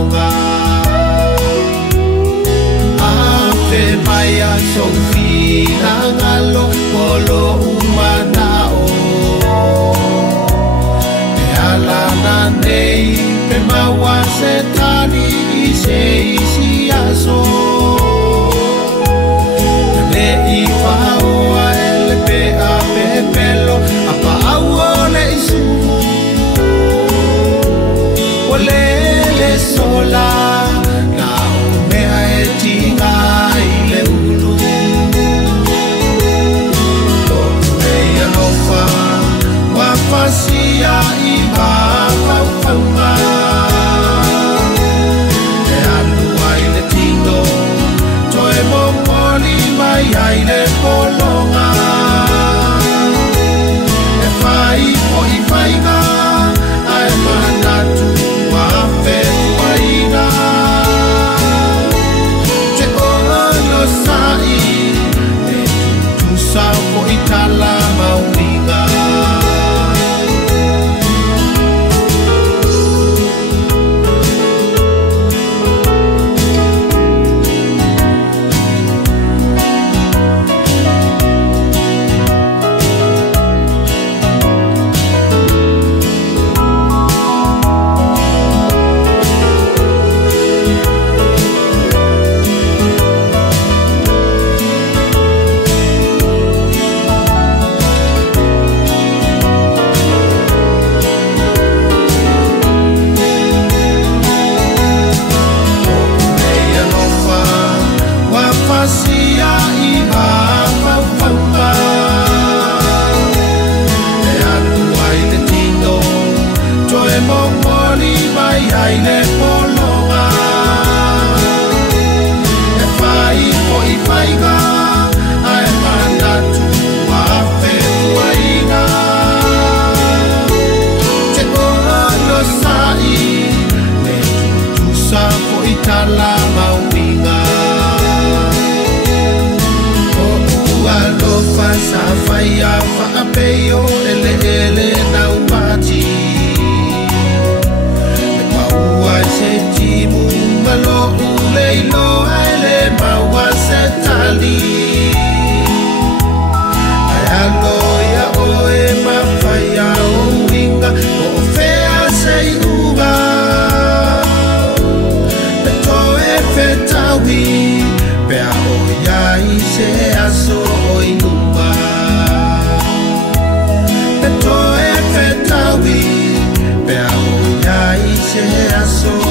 maonga Ape maya sofi na ngalo Polo umanao Te ala na nei Pe mawa setani ise isi aso Ne i whaoa ele pe a pe pelo Apa au le isu Olele sola Na o mea e tinga i le ulu Lo mea nofa Wafasia i mawawawanga Te alua i le tino Toe momoli mai ai le polonga E whai o i whainga Ai manatu wa whenua Te ono sai Te tutusa o i tala mauninga So